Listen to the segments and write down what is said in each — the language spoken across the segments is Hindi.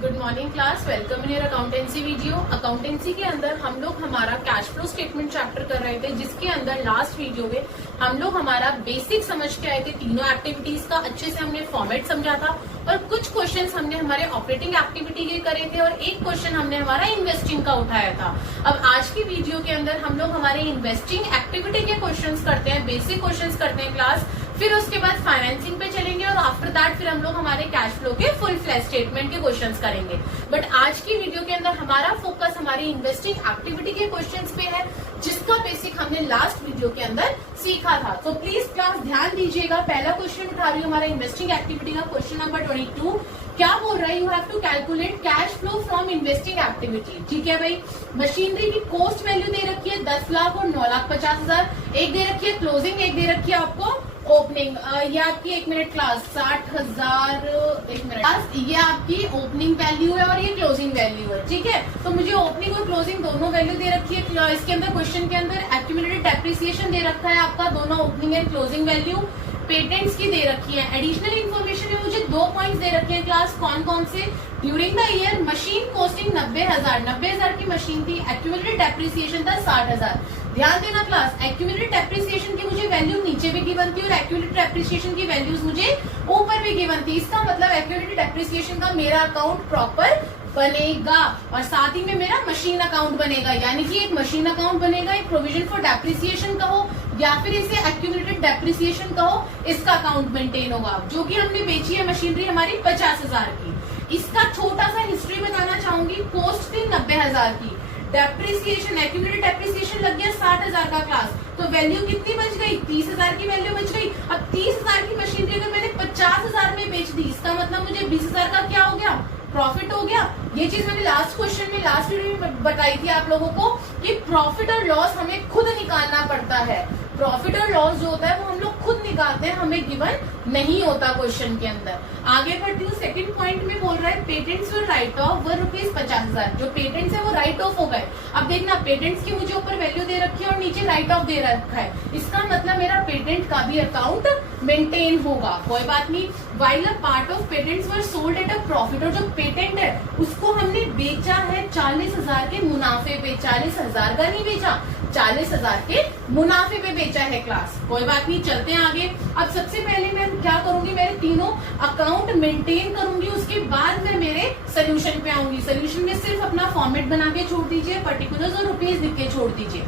Good morning class, welcome in your accountancy video. Accountancy के अंदर हम लोग हमारा कैश फ्लो स्टेटमेंट चैप्टर कर रहे थे, जिसके अंदर लास्ट वीडियो में हम लोग हमारा बेसिक समझ के आए थे। तीनों एक्टिविटीज का अच्छे से हमने फॉर्मेट समझा था और कुछ क्वेश्चंस हमने हमारे ऑपरेटिंग एक्टिविटी के करे थे और एक क्वेश्चन हमने हमारा इन्वेस्टिंग का उठाया था। अब आज की वीडियो के अंदर हम लोग हमारे इन्वेस्टिंग एक्टिविटी के क्वेश्चंस करते हैं, बेसिक क्वेश्चंस करते हैं क्लास। फिर उसके बाद फाइनेंसिंग पे चलेंगे और आफ्टर दैट फिर हम लोग हमारे कैश फ्लो के फुल फ्लैश स्टेटमेंट के क्वेश्चंस करेंगे। बट आज की वीडियो के अंदर हमारा फोकस हमारी इन्वेस्टिंग एक्टिविटी के क्वेश्चंस पे है, जिसका बेसिक हमने लास्ट वीडियो के अंदर सीखा था। तो प्लीज क्लास ध्यान दीजिएगा। पहला क्वेश्चन उठा रही हूँ हमारा इन्वेस्टिंग एक्टिविटी का, क्वेश्चन नंबर 22। क्या बोल रहा है? You have to calculate cash flow from investing activity. ठीक है भाई, मशीनरी की कॉस्ट वैल्यू दे रखी है 10 लाख और 9,50,000। एक दे रखी है क्लोजिंग, एक दे रखी है आपको ओपनिंग। ये आपकी 1 मिनट क्लास 60,000। 1 मिनट क्लास, ये आपकी ओपनिंग वैल्यू है और ये क्लोजिंग वैल्यू है। ठीक है, तो मुझे ओपनिंग और क्लोजिंग दोनों वैल्यू दे रखी है। इसके अंदर क्वेश्चन के अंदर एक्यूमुलेटेड डेप्रिसिएशन दे रखा है आपका, दोनों opening and closing value. Patents की दे रखी है। एडिशनल इन्फॉर्मेशन में मुझे 2 पॉइंट्स दे रखे हैं क्लास। कौन कौन से? During the year machine costing 90,000 की मशीन थी। एक्यूमुलेटेड डेप्रिसिएशन था 60,000। ध्यान देना क्लास, एक्यूमुलेटेड डेप्रिसिएशन की मुझे वैल्यू नीचे भी गिवन थी और एक्यूमुलेटेड डेप्रिसिएशन की वैल्यूज मुझे ऊपर भी गिवन थी। इसका मतलब एक्यूमुलेटेड डेप्रिसिएशन का मेरा अकाउंट प्रॉपर बनेगा और साथ ही में मेरा मशीन अकाउंट बनेगा। यानी कि एक मशीन अकाउंट बनेगा, एक प्रोविजन फॉर डेप्रिसिएशन कहो या फिर इसे एक्यूमुलेटेड डेप्रिसिएशन कहो, इसका अकाउंट मेंटेन होगा। जो कि हमने बेची है मशीनरी हमारी 50,000 की। इसका छोटा सा हिस्ट्री बताना चाहूंगी। कॉस्ट थी 90,000 की, डेप्रिसिएशन एक्यूमुलेटेड डेप्रिसिएशन लग गया 60,000 का क्लास, तो वैल्यू कितनी बच गई? 30,000 की वैल्यू बच गई। अब 30,000 की मशीनरी अगर मैंने 50,000 में बेच दी, इसका मतलब मुझे 20,000 का क्या हो गया? प्रॉफिट हो गया। ये चीज मैंने लास्ट क्वेश्चन में लास्ट वीडियो में बताई थी आप लोगों को कि प्रॉफिट और लॉस हमें खुद निकालना पड़ता है। प्रॉफिट और लॉस जो होता है वो हम लोग खुद निकालते हैं, हमें गिवन नहीं होता क्वेश्चन के अंदर। आगे बढ़ती हूँ। सेकंड पॉइंट में बोल रहा है पेटेंट्स वर राइट ऑफ वर ₹50,000। जो पेटेंट्स है वो राइट ऑफ हो गए। अब देखना, पेटेंट्स की मुझे ऊपर वैल्यू दे रखी है और नीचे राइट ऑफ दे रखा है। इसका मतलब मेरा पेटेंट का भी अकाउंट मेंटेन होगा, कोई बात नहीं। While a part of patents were sold at a profit, और जो पेटेंट है उसको हमने बेचा है 40,000 के मुनाफे पे। 40,000 का नहीं बेचा, 40,000 के मुनाफे पे बेचा है क्लास। कोई बात नहीं, चलते हैं आगे। अब सबसे पहले मैं क्या करूंगी, मेरे तीनों अकाउंट मेंटेन करूंगी, उसके बाद मैं मेरे सोल्यूशन पे आऊंगी। सोल्यूशन में सिर्फ अपना फॉर्मेट बना के छोड़ दीजिए, पर्टिकुलर्स और रुपीज लिख के छोड़ दीजिए।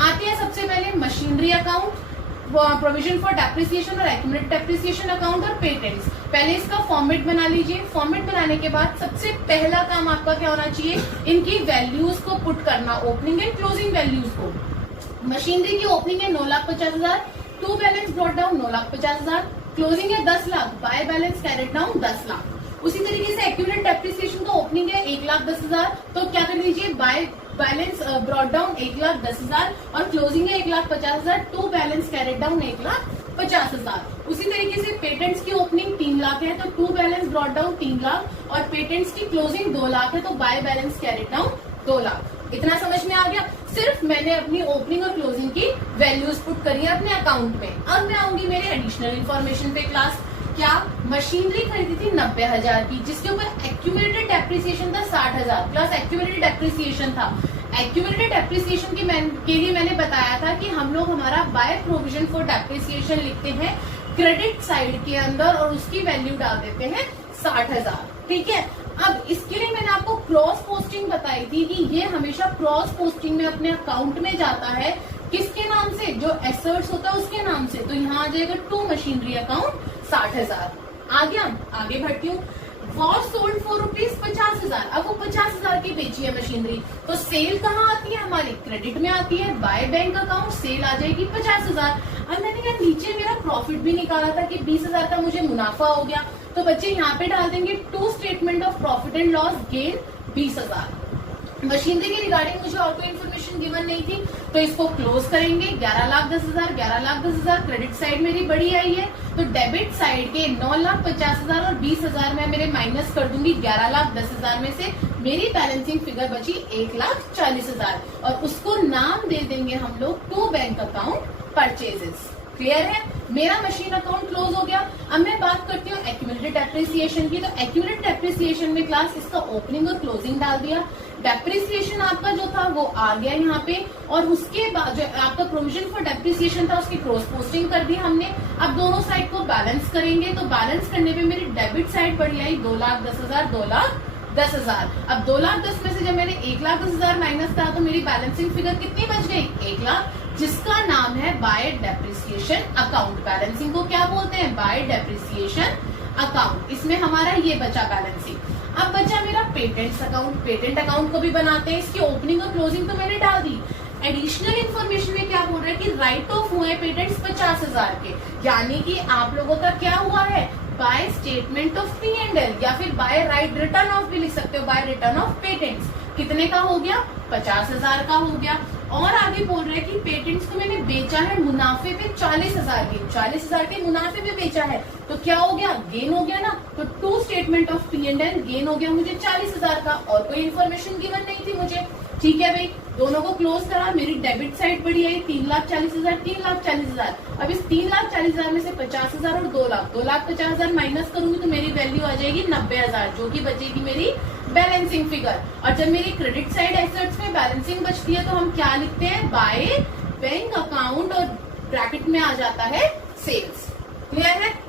आते हैं सबसे पहले machinery account, provision for depreciation और एक्यूमुलेटेड डेप्रिसिएशन अकाउंट और पेटेंट्स। पहले इसका फॉर्मेट बना लीजिए। फॉर्मेट बनाने के बाद सबसे पहला काम आपका क्या होना चाहिए? इनकी वैल्यूज को पुट करना, ओपनिंग एंड क्लोजिंग वैल्यूज को। मशीनरी की ओपनिंग है 9,50,000, to balance brought down 9,50,000, closing है 10 lakh, by balance carried down 10 lakh. उसी तरीके से एक्यूमुलेटेड डेप्रिसिएशन का ओपनिंग है 1,10,000, तो क्या कर लीजिए? बाय बैलेंस ब्रॉट डाउन 1,10,000 और क्लोजिंग है 1,50,000, टू बैलेंस कैरेट डाउन 1,50,000। उसी तरीके से पेटेंट्स की ओपनिंग 3 लाख है, तो to balance brought down 3 lakh और पेटेंट्स की क्लोजिंग 2 लाख है, तो by balance carried down 2 lakh. इतना समझ में आ गया? सिर्फ मैंने अपनी ओपनिंग और क्लोजिंग की वैल्यूज पुट करी है अपने अकाउंट में। अब मैं आऊंगी मेरे एडिशनल इन्फॉर्मेशन पे क्लास। क्या? मशीनरी खरीदी थी 90,000 की, जिसके ऊपर एक्यूमुलेटेड डेप्रिसिएशन था 60,000 प्लस एक्यूमुलेटेड डेप्रिसिएशन था। एक्यूमुलेटेड डेप्रिसिएशन के लिए मैंने बताया था कि हम लोग हमारा बाय प्रोविजन फॉर डेप्रिसिएशन लिखते हैं क्रेडिट साइड के अंदर और उसकी वैल्यू डाल देते हैं 60,000। ठीक है, अब इसके लिए मैंने आपको क्रॉस पोस्टिंग बताई थी कि ये हमेशा क्रॉस पोस्टिंग में अपने अकाउंट में जाता है। किसके नाम से? जो एसेट्स होता है उसके नाम से। तो यहाँ आ जाएगा टू मशीनरी अकाउंट 60,000। आगे बढ़ती हूँ। Was sold for ₹50,000। अब वो 50,000 की बेची है मशीनरी, तो सेल कहाँ आती है? हमारी क्रेडिट में आती है, बाय बैंक अकाउंट। सेल आ जाएगी 50,000। अब मैंने यार नीचे मेरा प्रॉफिट भी निकाला था कि 20,000 का मुझे मुनाफा हो गया, तो बच्चे यहाँ पे डाल देंगे to statement of profit and loss gain 20,000। Machinery के रिगार्डिंग मुझे और कोई इन्फॉर्मेशन गिवन नहीं थी, तो इसको क्लोज करेंगे। 11,10,000, 11,10,000 क्रेडिट साइड मेरी बड़ी आई है, तो डेबिट साइड के 9,50,000 और 20,000 में मेरे माइनस कर दूंगी 11,10,000 में से। मेरी बैलेंसिंग फिगर बची 1,40,000 और उसको नाम दे देंगे हम लोग to bank account purchases. Clear है? मेरा मशीन अकाउंट क्लोज हो गया। अब मैं बात करती हूँ एक्यूमुलेटेड डेप्रिसिएशन की। तो एक्यूमुलेटेड डेप्रिसिएशन में क्लास इसका ओपनिंग और क्लोजिंग डाल दिया। डेप्रिसिएशन आपका जो था वो आ गया यहाँ पे, और उसके बाद जो आपका प्रोविजन फॉर डेप्रिसिएशन था उसकी क्रॉस पोस्टिंग कर दी हमने। अब दोनों साइड को बैलेंस करेंगे, तो बैलेंस करने पे मेरी डेबिट साइड बढ़ी आई 2,10,000, 2,10,000। अब 2,10,000 में से जब मैंने 1,10,000 माइनस करा तो मेरी बैलेंसिंग फिगर कितनी बच गई? 1,00,000, जिसका नाम है बाय डेप्रिसिएशन अकाउंट। बैलेंसिंग को क्या बोलते हैं? Bye depreciation account. इसमें हमारा ये बचा बैलेंसिंग। अब बचा मेरा पेटेंट्स अकाउंट। पेटेंट अकाउंट को भी बनाते हैं। इसकी ओपनिंग और क्लोजिंग तो मैंने डाल दी। एडिशनल इन्फॉर्मेशन में क्या बोल रहा है कि राइट ऑफ हुए पेटेंट्स 50,000 के, यानी कि आप लोगों का क्या हुआ है? बाय स्टेटमेंट ऑफ P&L, या फिर बाय राइट रिटर्न ऑफ भी लिख सकते हो, बाय रिटर्न ऑफ पेटेंट्स। कितने का हो गया? 50,000 का हो गया। और आगे बोल रहे हैं कि पेटेंट्स को मैंने बेचा है मुनाफे पे 40,000 के, 40,000 के मुनाफे पे बेचा है, तो क्या हो गया? गेन हो गया ना। तो to statement of P&L gain हो गया मुझे 40,000 का, और कोई इन्फॉर्मेशन गिवन नहीं थी मुझे। ठीक है भाई, दोनों को क्लोज करा। मेरी डेबिट साइड बढ़ी है 3,40,000, 3,40,000। अब इस 3,40,000 में से 50,000 और 2,00,000, 2,50,000 माइनस करूंगी तो मेरी वैल्यू आ जाएगी 90,000, जो कि बचेगी मेरी बैलेंसिंग फिगर। और जब मेरी क्रेडिट साइड एसेट्स में बैलेंसिंग बचती है तो हम क्या लिखते हैं? बाय बैंक अकाउंट, और ब्रैकेट में आ जाता है सेल्स। क्लियर है?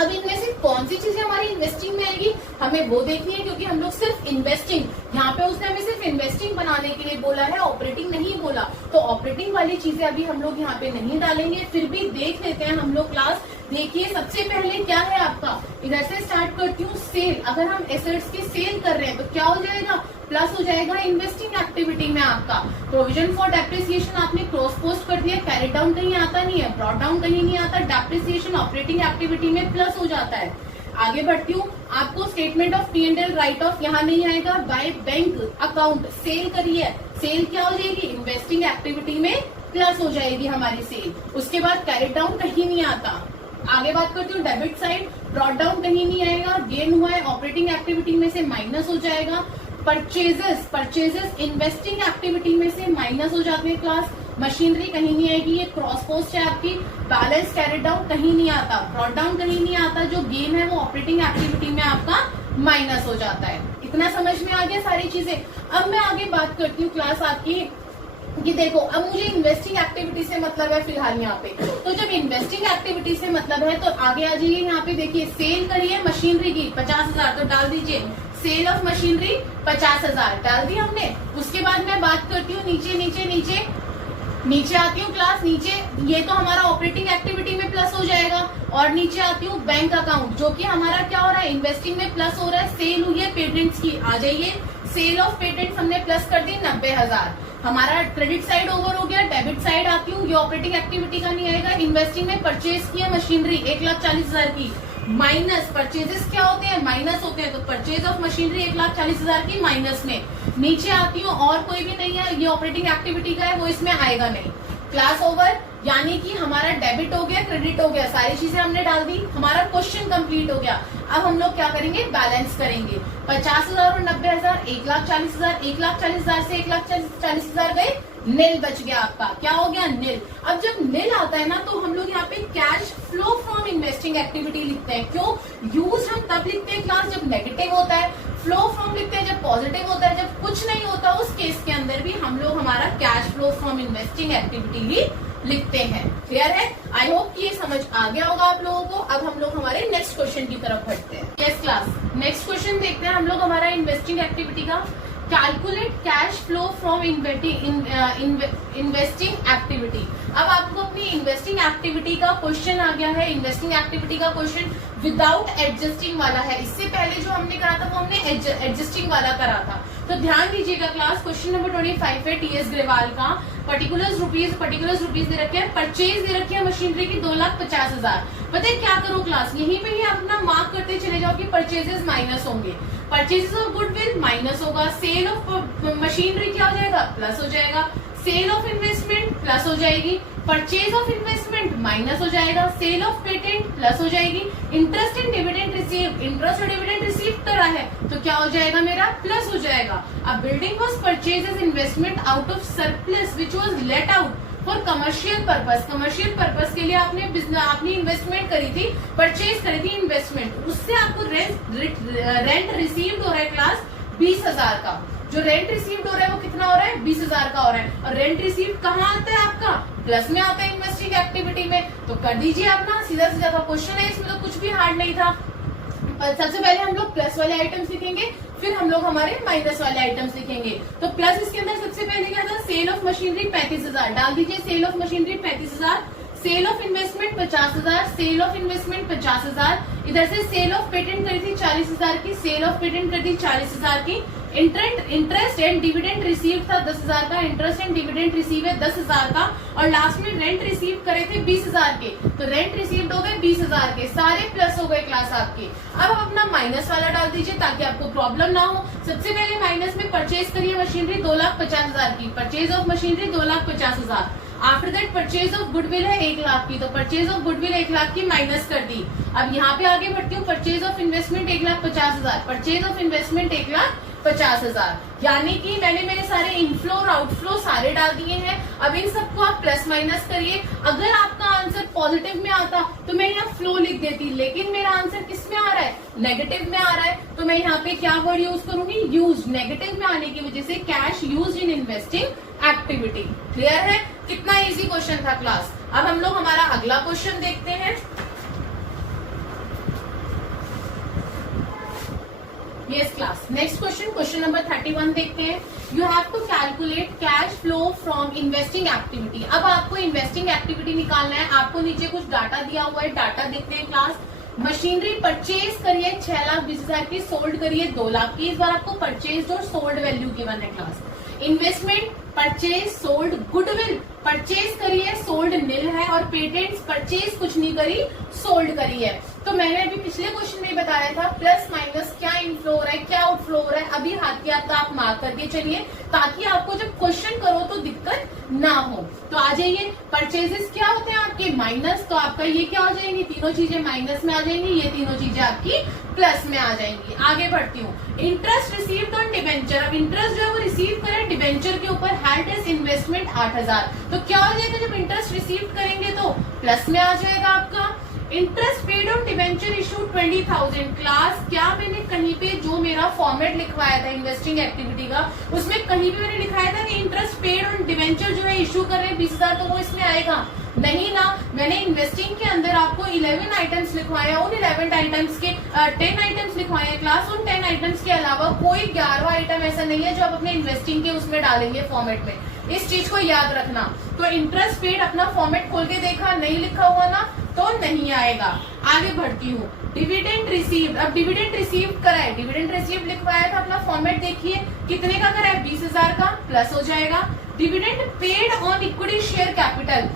अब इनमें से कौन सी चीजें हमारी इन्वेस्टिंग में आएगी हमें वो देखनी है, क्योंकि हम लोग सिर्फ इन्वेस्टिंग, यहाँ पे उसने हमें सिर्फ इन्वेस्टिंग बनाने के लिए बोला है, ऑपरेटिंग नहीं बोला। तो ऑपरेटिंग वाली चीजें अभी हम लोग यहाँ पे नहीं डालेंगे, फिर भी देख लेते हैं हम लोग क्लास। देखिए सबसे पहले क्या है आपका, इधर से स्टार्ट करती हूँ सेल। अगर हम एसेट्स की सेल कर रहे हैं तो क्या हो जाएगा? प्लस हो जाएगा इन्वेस्टिंग एक्टिविटी में आपका। प्रोविजन फॉर डेप्रिसिएशन आपने क्रॉस पोस्ट कर दिया, कैरी डाउन कहीं आता नहीं है, ब्रॉट डाउन कहीं नहीं आता, डेप्रिसिएशन ऑपरेटिंग एक्टिविटी में प्लस हो जाता है। आगे बढ़ती हूँ, आपको statement of P&L right of यहाँ नहीं आएगा। बाय बैंक अकाउंट सेल करिए, सेल क्या हो जाएगी? इन्वेस्टिंग एक्टिविटी में प्लस हो जाएगी हमारी सेल। उसके बाद कैरी डाउन कहीं नहीं आता। आगे बात करती हूँ डेबिट साइड, ब्रॉट डाउन कहीं नहीं आएगा, गेन हुआ है ऑपरेटिंग एक्टिविटी में से माइनस हो जाएगा। परचेजेस इन्वेस्टिंग एक्टिविटी में से माइनस हो जाते हैं क्लास। मशीनरी कहीं नहीं आएगी, ये क्रॉस पोस्ट है आपकी। बैलेंस कैरिड डाउन कहीं नहीं आता, ब्रॉट डाउन कहीं नहीं आता। जो गेन है वो ऑपरेटिंग एक्टिविटी में आपका माइनस हो जाता है। इतना समझ में आ गया सारी चीजें। अब मैं आगे बात करती हूँ क्लास आपकी कि देखो, अब मुझे इन्वेस्टिंग एक्टिविटी से मतलब है फिलहाल यहाँ पे। तो जब इन्वेस्टिंग एक्टिविटी से मतलब है तो आगे आ जाइए। यहाँ पे देखिए सेल करिए मशीनरी की 50,000, तो डाल दीजिए सेल ऑफ मशीनरी 50,000 डाल दी हमने। उसके बाद मैं बात करती हूँ नीचे नीचे नीचे नीचे आती हूँ क्लास। नीचे ये तो हमारा ऑपरेटिंग एक्टिविटी में प्लस हो जाएगा, और नीचे आती हूँ बैंक अकाउंट, जो कि हमारा क्या हो रहा है? इन्वेस्टिंग में प्लस हो रहा है। सेल हुई है पेटेंट्स की, आ जाइए। सेल ऑफ पेटेंट्स हमने प्लस कर दी 90,000। हमारा क्रेडिट साइड ओवर हो गया। डेबिट साइड आती हूँ, ये ऑपरेटिंग एक्टिविटी का नहीं आएगा। इन्वेस्टिंग में परचेज किया मशीनरी 1,40,000 की, माइनस परचेजेस क्या होते हैं? माइनस होते हैं। तो परचेज ऑफ मशीनरी 1,40,000 की माइनस में। नीचे आती हूँ और कोई भी नहीं है, ये ऑपरेटिंग एक्टिविटी का है, वो इसमें आएगा नहीं। क्लास ओवर, यानी कि हमारा डेबिट हो गया, क्रेडिट हो गया, सारी चीजें हमने डाल दी। हमारा क्वेश्चन कंप्लीट हो गया। अब हम लोग क्या करेंगे? बैलेंस करेंगे। 50,000 और 90,000, 1,40,000, 1,40,000 से 1,40,000 गए, नील बच गया आपका। क्या हो गया? नील। अब जब नील आता है ना तो हम लोग यहाँ पे cash flow from investing activity लिखते हैं। क्यों? यूज हम तब लिखते हैं क्लास जब नेगेटिव होता है, फ्लो फ्रॉम लिखते हैं जब पॉजिटिव होता है। जब कुछ नहीं होता उस केस के अंदर भी हम लोग हमारा cash flow from investing activity ही लिखते हैं। क्लियर है? आई होप कि ये समझ आ गया होगा आप लोगों को। अब हम लोग हमारे नेक्स्ट क्वेश्चन की तरफ बढ़ते हैं। यस क्लास, नेक्स्ट क्वेश्चन देखते हैं हम लोग हमारा इन्वेस्टिंग एक्टिविटी का। Calculate cash flow from investing activity. अब आपको अपनी इन्वेस्टिंग एक्टिविटी का क्वेश्चन आ गया है। इन्वेस्टिंग एक्टिविटी का क्वेश्चन विदाउट एडजस्टिंग वाला है। इससे पहले जो हमने करा था वो हमने एडजस्टिंग वाला करा था। तो ध्यान दीजिएगा क्लास, क्वेश्चन नंबर 25 है टीएस ग्रेवाल का। पर्टिकुलर्स रुपीज दे रखे हैं, परचेज दे रखी है मशीनरी की 2,50,000। पता है क्या करो क्लास, यहीं पे ही अपना मार्क करते चले जाओ कि परचेजेस माइनस होंगे। परचेजेस ऑफ गुडविल माइनस होगा, सेल ऑफ मशीनरी क्या हो जाएगा? प्लस हो जाएगा। सेल ऑफ इन्वेस्टमेंट प्लस हो जाएगी, परचेज ऑफ इन्वेस्टमेंट माइनस हो जाएगा, सेल ऑफ पेटेंट प्लस हो जाएगी, interest and dividend receive, interest और डिविडेंड रिसीव करा है तो क्या हो जाएगा? मेरा प्लस हो जाएगा। अब building was purchase as investment out of surplus which was let out, for commercial purpose. Commercial purpose के लिए आपने इन्वेस्टमेंट करी थी, परचेज करी थी इन्वेस्टमेंट, उससे आपको रेंट रिसीव्ड हो रहा है क्लास 20,000 का। जो रेंट रिसीव्ड हो रहा है वो कितना हो रहा है? 20,000 का हो रहा है। और रेंट रिसीव्ड कहाँ आता है आपका? प्लस में आता है इन्वेस्टिंग एक्टिविटी में। तो कर दीजिए अपना, सीधा सीधा का क्वेश्चन है, इसमें तो कुछ भी हार्ड नहीं था। सबसे पहले हम लोग प्लस वाले आइटम्स लिखेंगे, फिर हम लोग हमारे माइनस वाले आइटम्स लिखेंगे। तो प्लस इसके अंदर सबसे पहले क्या था? सेल ऑफ मशीनरी 35,000 डाल दीजिए। Sale of machinery 35,000, sale of investment 50,000, sale of investment 50,000। इधर से सेल ऑफ पेटेंट करी थी 40,000 की, सेल ऑफ पेटेंट कर दी 40,000 की। इंटरेस्ट एंड डिविडेंड रिसीव था 10,000 का, इंटरेस्ट एंड डिविडेंड रिसीव है 10,000 का। और लास्ट में रेंट रिसीव करे थे 20,000 के, तो रेंट रिसीव्ड हो गए 20,000 के, सारे प्लस हो गए क्लास आपके। अब आप अपना माइनस वाला डाल दीजिए ताकि आपको प्रॉब्लम ना हो। सबसे पहले माइनस में परचेज करिए मशीनरी 2,50,000 की, purchase of machinery 2,50,000। After that purchase of goodwill है 1,00,000 की, तो परचेज ऑफ गुडविल 1,00,000 की माइनस कर दी। अब यहाँ पे आगे बढ़ती हूँ, purchase of investment 1,50,000, purchase of investment 1,50,000। यानी कि मैंने मेरे सारे इनफ्लो और आउटफ्लो सारे डाल दिए हैं। अब इन सबको आप प्लस माइनस करिए। अगर आपका आंसर पॉजिटिव में आता तो मैं यहाँ फ्लो लिख देती, लेकिन मेरा आंसर किस में आ रहा है? नेगेटिव में आ रहा है, तो मैं यहाँ पे क्या वर्ड यूज करूंगी? यूज। नेगेटिव में आने की वजह से cash use in investing activity. Clear है? कितना इजी क्वेश्चन था क्लास। अब हम लोग हमारा अगला क्वेश्चन देखते हैं। Yes class, next question, question number 31 देखते हैं। You have to calculate cash flow from investing activity. अब आपको इन्वेस्टिंग एक्टिविटी निकालना है। आपको नीचे कुछ डाटा दिया हुआ है, डाटा देखते हैं क्लास। मशीनरी परचेज करिए 6,20,000 की, सोल्ड करिए 2,00,000 की। इस बार आपको परचेज और सोल्ड वैल्यू गिवन है class. Investment purchase sold, goodwill purchase करिए सोल्ड निल है, और पेटेंट्स परचेज कुछ नहीं करी, सोल्ड करी है। तो मैंने अभी पिछले क्वेश्चन में बताया था प्लस माइनस क्या इनफ्लो हो रहा है, क्या आउटफ्लो हो रहा है। अभी हाथ के हाथ आप मार्क करके चलिए ताकि आपको जब क्वेश्चन करो तो दिक्कत ना हो। तो आ जाइए, परचेजेस क्या होते हैं आपके? माइनस, तो आपका ये क्या हो जाएंगी? तीनों चीजें माइनस में आ जाएंगी, ये तीनों चीजें आपकी प्लस में आ जाएंगी। आगे बढ़ती हूँ। Interest received on debenture. अब इंटरेस्ट जो है वो रिसीव करें डिबेंचर के ऊपर, हैड एज इन्वेस्टमेंट 8,000। तो क्या हो जाएगा? जब इंटरेस्ट रिसीव करेंगे तो प्लस में आ जाएगा आपका। Interest paid on debenture issue 20,000। Class, क्या मैंने कहीं पे जो मेरा फॉर्मेट लिखवाया था इन्वेस्टिंग एक्टिविटी का, उसमें कहीं पे मैंने लिखाया था कि इंटरेस्ट पेड ऑन डिबेंचर जो है इशू कर रहे हैं 20,000, तो वो इसमें आएगा नहीं ना। मैंने इन्वेस्टिंग के अंदर आपको 11 आइटम्स लिखवाया, उन 11 आइटम्स के 10 आइटम्स लिखवाए हैं क्लास। उन 10 आइटम्स के अलावा कोई 11वां आइटम ऐसा नहीं है जो आप अपने इन्वेस्टिंग के उसमें डालेंगे फॉर्मेट में। इस चीज को याद रखना। तो इंटरेस्ट पेड अपना फॉर्मेट खोल के देखा, नहीं लिखा हुआ ना तो नहीं आएगा। आगे बढ़ती हूँ। Dividend received. अब डिविडेंड रिसीव करा है, डिविडेंड रिसीव लिखवाया था, अपना फॉर्मेट देखिए कितने का करा है? 20,000 का, प्लस हो जाएगा। Dividend paid on equity share capital.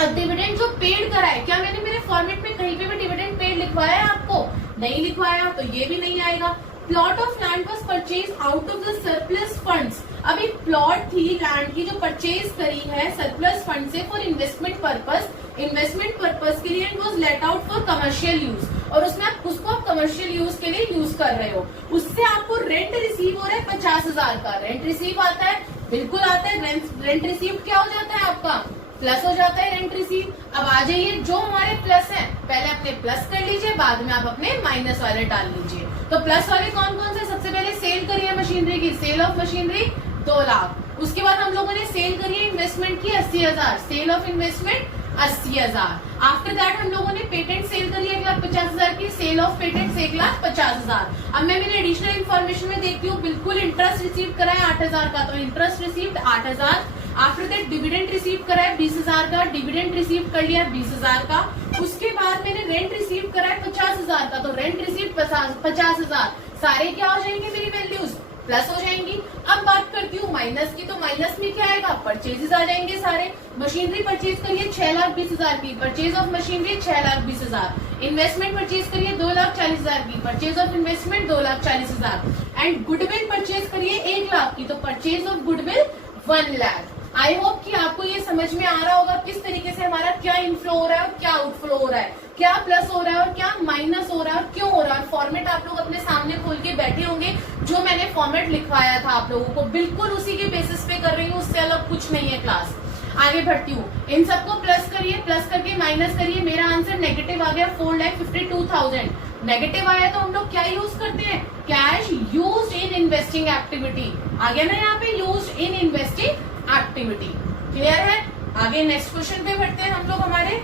अब डिविडेंड जो पेड करा है, क्या मैंने मेरे फॉर्मेट में कहीं पे भी डिविडेंड पेड लिखवाया है आपको? नहीं लिखवाया, तो ये भी नहीं आएगा। Plot of land was purchase out of the surplus funds. अब एक प्लॉट थी लैंड की जो परचेज करी है सरप्लस फंड से for investment purpose, investment purpose के लिए, and was let out for commercial use, और उसको आप कमर्शियल यूज के लिए यूज कर रहे हो। उससे आपको रेंट रिसीव हो रहा है 50,000 का। रेंट रिसीव आता है, बिल्कुल आता है। रेंट रिसीव क्या हो जाता है आपका? प्लस हो जाता है रेंट रिसीव। अब आ जाइए, जो हमारे प्लस है पहले अपने प्लस कर लीजिए, बाद में आप अपने माइनस वाले डाल लीजिए। तो प्लस वाले कौन कौन से? सबसे पहले सेल करिए मशीनरी की, सेल ऑफ मशीनरी 2,00,000। उसके बाद हम लोगों ने सेल करी है इन्वेस्टमेंट की 80,000, sale of investment 80,000। After that हम लोगों ने पेटेंट सेल करी 1,50,000 की, सेल ऑफ पेटेंट 1,50,000। अब मैं मेरे एडिशनल इन्फॉर्मेशन में देखती हूँ, बिल्कुल इंटरेस्ट रिसीव करा है 8,000 का, तो interest received 8,000। After that dividend receive करा है 20,000 का, डिविडेंड रिसीव कर लिया 20,000 का। उसके बाद मैंने रेंट रिसीव करा है 50,000 का, तो रेंट रिसीव 50,000। सारे क्या हो जाएंगे मेरी वैल्यूज? प्लस हो जाएंगी। अब बात करती हूँ माइनस की, तो माइनस में क्या आएगा? परचेजेस आ जाएंगे सारे। मशीनरी परचेज करिए 6,20,000 की, purchase of machinery 6,20,000। Investment purchase करिए 2,40,000 की, purchase of investment 2,40,000। And goodwill purchase करिए 1,00,000 की, तो purchase of goodwill 1,00,000। I hope कि आपको ये समझ में आ रहा होगा किस तरीके से हमारा क्या इनफ्लो हो रहा है और क्या आउटफ्लो हो रहा है, क्या प्लस हो रहा है और क्या माइनस हो रहा है और क्यों हो रहा है। फॉर्मेट आप लोग अपने सामने खोल के बैठे होंगे, जो मैंने फॉर्मेट लिखवाया था आप लोगों को बिल्कुल उसी के बेसिस पे कर रही हूँ, उससे अलग कुछ नहीं है क्लास। आगे बढ़ती हूँ, इन सबको प्लस करिए, प्लस करके माइनस करिए, मेरा आंसर नेगेटिव आ गया 4,52,000। नेगेटिव आया तो हम लोग क्या यूज करते हैं, cash used in investing activity. आ गया ना यहाँ पे, used in investing activity. Clear है? आगे नेक्स्ट क्वेश्चन पे बढ़ते हैं हम लोग हमारे।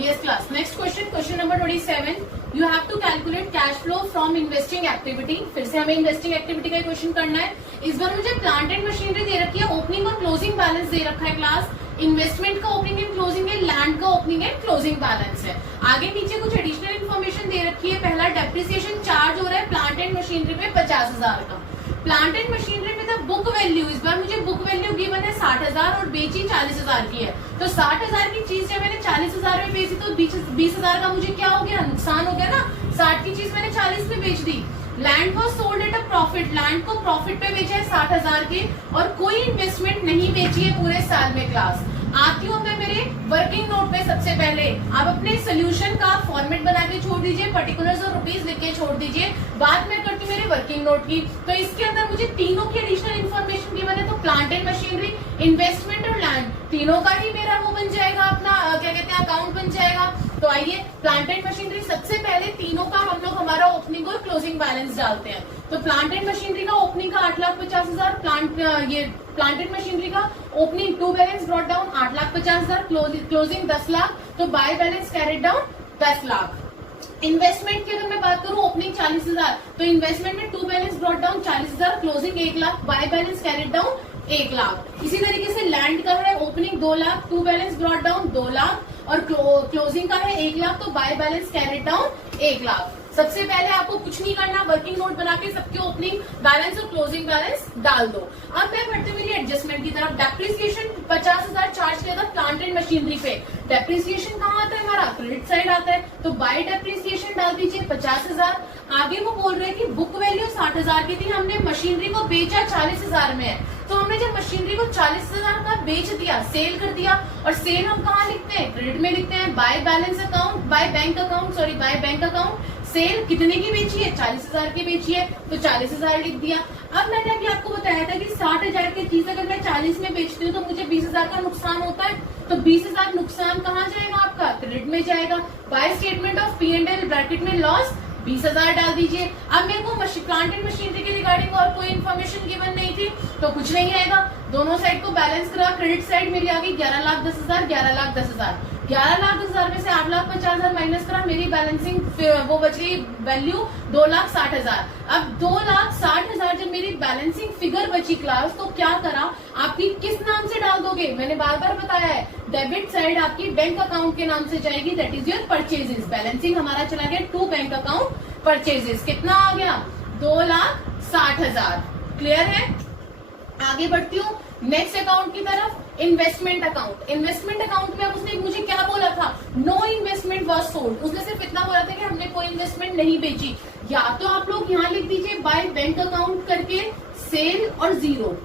Yes class. Next question, question number 27. You have to calculate cash flow from investing activity. फिर से हमें investing activity का क्वेश्चन करना है। इस बार मुझे प्लांट एंड मशीनरी दे रखी है, ओपनिंग और क्लोजिंग बैलेंस दे रखा है क्लास। इन्वेस्टमेंट का ओपनिंग एंड क्लोजिंग है, लैंड का ओपनिंग एंड क्लोजिंग बैलेंस है। आगे नीचे कुछ एडिशनल इन्फॉर्मेशन दे रखी है। पहला डेप्रिसिएशन चार्ज हो रहा है प्लांट एंड मशीनरी पे 50,000 का। प्लांट एंड मशीनरी में था बुक वैल्यू, इस बार मुझे बुक वैल्यू गिवन है 60,000 और बेची 40,000 की है। तो 60,000 की चीज जब मैंने 40,000 में बेची तो 20,000 का मुझे क्या हो गया, नुकसान हो गया ना। 60 की चीज मैंने 40 में बेच दी। Land was sold at a profit, land को प्रॉफिट पे बेचा है 60,000 की, और कोई इन्वेस्टमेंट नहीं बेची है पूरे साल में क्लास। आती हूँ मैं मेरे वर्किंग नोट पे। सबसे पहले आप अपने सोल्यूशन का फॉर्मेट बना के छोड़ दीजिए, पर्टिकुलर्स और रुपीज लिख के छोड़ दीजिए। बात मैं करती हूँ मेरे वर्किंग नोट की। तो इसके अंदर मुझे तीनों की एडिशनल इन्फॉर्मेशन गिवन है। तो प्लांट एंड मशीनरी, इन्वेस्टमेंट और लैंड, तीनों का ही मेरा वो बन जाएगा, अपना क्या कहते हैं, अकाउंट बन जाएगा। तो आइए प्लांट एंड मशीनरी, सबसे पहले तीनों का हम लोग हमारा ओपनिंग और क्लोजिंग बैलेंस डालते हैं। तो प्लांट एंड मशीनरी का ओपनिंग का 8,50,000, प्लांट एंड मशीनरी का opening to balance brought down 8,50,000, closing 10 lakh. तो by balance carried down 10 lakh. Investment की अगर मैं बात करूं, ओपनिंग 40,000, तो इन्वेस्टमेंट में to balance brought down 40,000, closing 1 lakh, by balance carried down 1 lakh. इसी तरीके से लैंड का है opening 2 lakh, to balance brought down 2 lakh, और क्लोजिंग का है 1 लाख, तो by balance carried down 1 lakh. सबसे पहले आपको कुछ नहीं करना, वर्किंग नोट बना के सबके ओपनिंग बैलेंस और क्लोजिंग बैलेंस डाल दो। अब मैं बढ़ती हूँ मेरी एडजस्टमेंट की तरफ। डेप्रिसिएशन 50,000 चार्ज किया था प्लांट एंड मशीनरी पे। डेप्रिसिएशन कहाँ आता है हमारा, क्रेडिट साइड आता है। तो बाय डेप्रिसिएशन डाल दीजिए 50,000। आगे वो बोल रहे हैं कि बुक वैल्यू 60,000 की थी, हमने मशीनरी को बेचा 40,000 में है। तो हमने जब मशीनरी को 40,000 का बेच दिया, सेल कर दिया, और सेल हम कहाँ लिखते हैं, क्रेडिट में लिखते हैं। By balance account, by bank account, sale कितने की बेची है, 40,000 की बेची है, तो 40,000 लिख दिया। अब मैंने अभी आपको बताया था कि 60,000 की चीज अगर मैं 40 में बेचती हूँ तो मुझे 20,000 का नुकसान होता है। तो 20,000 नुकसान कहाँ जाएगा आपका, क्रेडिट में जाएगा। By statement of P&L bracket में लॉस 20,000 डाल दीजिए। अब मेरे को प्लांट एंड मशीनरी के रिगार्डिंग और कोई इन्फॉर्मेशन गिवन नहीं थी, तो कुछ नहीं आएगा। दोनों साइड को बैलेंस करा, क्रेडिट साइड मेरी आ गई 11,10,000, 11,10,000, 11,10,000 में से 8,50,000 माइनस करा, मेरी बैलेंसिंग वो बच गई वैल्यू 2,60,000। अब 2,60,000 जब मेरी बैलेंसिंग फिगर बची क्लास, तो क्या करा, आपकी किस नाम से डाल दोगे, मैंने बार बार बताया है, डेबिट साइड आपकी बैंक अकाउंट के नाम से जाएगी, that is your purchases. Balancing हमारा चला गया टू बैंक अकाउंट परचेजेस। कितना आ गया, 2,60,000। क्लियर है? आगे बढ़ती हूँ नेक्स्ट अकाउंट की तरफ, इन्वेस्टमेंट अकाउंट। इन्वेस्टमेंट अकाउंट में अब उसने मुझे क्या बोला था, नो इन्वेस्टमेंट वॉज सोल्ड। उसने सिर्फ इतना बोला था कि हमने कोई इन्वेस्टमेंट नहीं बेची। या तो आप लोग यहाँ लिख दीजिए बाय बैंक अकाउंट करके सेल और 0,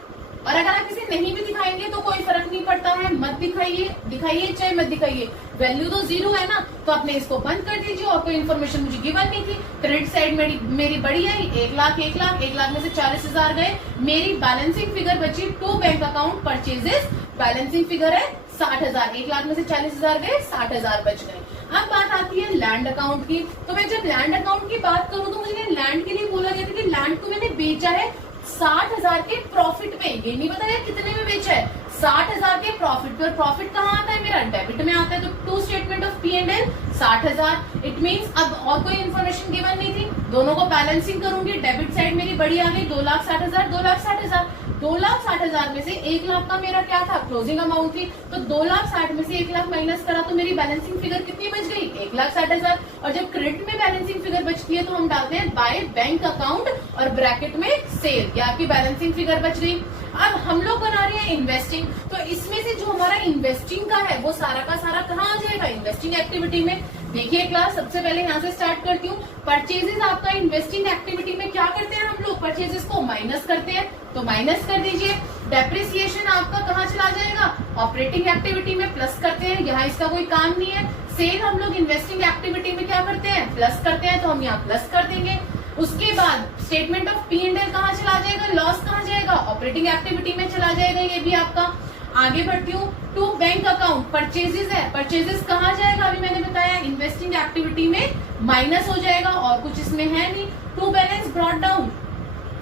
और अगर आप इसे नहीं भी दिखाएंगे तो कोई फर्क नहीं पड़ता है, मत दिखाइए चाहे मत दिखाइए, वैल्यू तो 0 है ना। तो आपने इसको बंद कर दीजिए, और कोई इन्फॉर्मेशन मुझे गिवन नहीं थी। क्रेडिट साइड मेरी बड़ी आई 1 लाख, 1 लाख, 1 लाख में से 40,000 गए, मेरी बैलेंसिंग फिगर बची to bank account purchases. Balancing figure है 60,000, 1 लाख में से 40,000 गए, 60,000 बच गए। अब बात आती है लैंड अकाउंट की। तो मैं जब लैंड अकाउंट की बात करूं तो मुझे लैंड के लिए बोला गया था कि लैंड को मैंने बेचा है 60,000 के प्रॉफिट पे। ये नहीं बताया कितने में बेचा है, 60,000 के प्रॉफिट पे। और प्रॉफिट कहाँ आता है मेरा, डेबिट में आता है। तो to statement of P&L 60,000। It means अब और कोई इन्फॉर्मेशन गिवन नहीं थी, दोनों को बैलेंसिंग करूंगी। डेबिट साइड मेरी बड़ी आ गई 2,60,000, 2,60,000, 2,60,000 में से 1 लाख का मेरा क्या था, क्लोजिंग अमाउंट थी। तो 2,60,000 में से 1 लाख माइनस करा तो मेरी बैलेंसिंग फिगर कितनी बच गई, 1,60,000। और जब क्रेडिट में बैलेंसिंग फिगर बचती है तो हम डालते हैं बाय बैंक अकाउंट और ब्रैकेट में सेल, या आपकी बैलेंसिंग फिगर बच गई। अब हम लोग बना रहे हैं इन्वेस्टिंग। तो इसमें से जो हमारा इन्वेस्टिंग का है वो सारा का सारा कहाँ आ जाएगा, इन्वेस्टिंग एक्टिविटी में। देखिए क्लास, सबसे पहले यहाँ से स्टार्ट करती हूँ। परचेजेस आपका इन्वेस्टिंग एक्टिविटी में क्या करते हैं हम लोग, परचेजेस को माइनस करते हैं, तो माइनस कर दीजिए। डेप्रिसिएशन आपका कहाँ चला जाएगा, ऑपरेटिंग एक्टिविटी में प्लस करते हैं, यहाँ इसका कोई काम नहीं है। सेल हम लोग इन्वेस्टिंग एक्टिविटी में क्या करते हैं, प्लस करते हैं, तो हम यहाँ प्लस कर देंगे। उसके बाद statement of P and L कहाँ चला जाएगा, लॉस कहाँ जाएगा, ऑपरेटिंग एक्टिविटी में चला जाएगा, ये भी आपका। आगे बढ़ती हूँ, टू बैंक अकाउंट परचेजेस है, परचेजेस कहाँ जाएगा, अभी मैंने बताया इन्वेस्टिंग एक्टिविटी में माइनस हो जाएगा, और कुछ इसमें है नहीं। To balance brought down,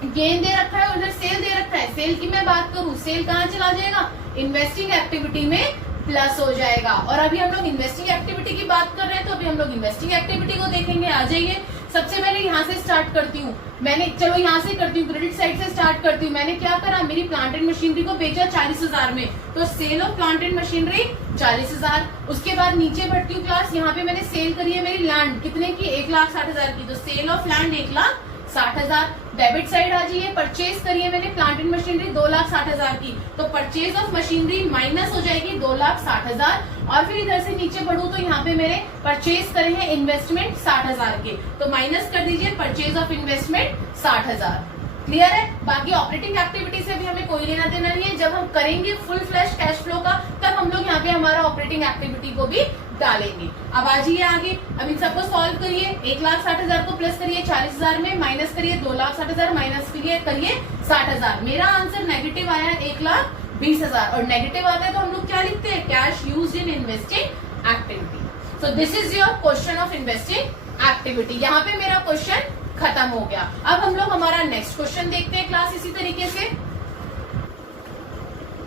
gain दे रखा है, उधर सेल दे रखा है, सेल की मैं बात करूं, सेल कहाँ चला जाएगा, इन्वेस्टिंग एक्टिविटी में प्लस हो जाएगा। और अभी हम लोग इन्वेस्टिंग एक्टिविटी की बात कर रहे हैं, तो अभी हम लोग इन्वेस्टिंग एक्टिविटी को देखेंगे। आ जाइए, सबसे पहले यहाँ से स्टार्ट करती हूँ, मैंने चलो यहाँ से करती हूँ, क्रेडिट साइड से स्टार्ट करती हूँ। मैंने क्या करा, मेरी प्लांट एंड मशीनरी को बेचा 40,000 में, तो sale of plant and machinery 40,000। उसके बाद नीचे बढ़ती हूँ क्लास, यहाँ पे मैंने सेल करी है मेरी लैंड, कितने की, 1,60,000 की, तो sale of land 1,60,000। Debit side आ जाइए, परचेज करिए मैंने प्लांट एंड मशीनरी 2,60,000 की, तो परचेज ऑफ मशीनरी माइनस हो जाएगी 2,60,000। और फिर इधर से नीचे बढ़ू तो यहाँ पे मेरे परचेज करे हैं इन्वेस्टमेंट 60,000 के, तो माइनस कर दीजिए परचेज ऑफ इन्वेस्टमेंट 60,000। क्लियर है। बाकी ऑपरेटिंग एक्टिविटी से भी हमें कोई लेना देना नहीं है, जब हम करेंगे फुल फ्लैश कैश फ्लो का, तब हम लोग यहाँ पे हमारा ऑपरेटिंग एक्टिविटी को भी डालेंगे। अब आ जाइए आगे, अब इन सबको सॉल्व करिए, 1,60,000 को प्लस करिए 40,000 में, माइनस करिए 2,60,000, माइनस करिए 60,000। मेरा आंसर नेगेटिव आया 1,20,000, और नेगेटिव आता है तो हम लोग क्या लिखते हैं, cash used in investing activity. So this is your question of investing activity. यहाँ पे मेरा क्वेश्चन खत्म हो गया। अब हम लोग हमारा नेक्स्ट क्वेश्चन देखते हैं क्लास, इसी तरीके से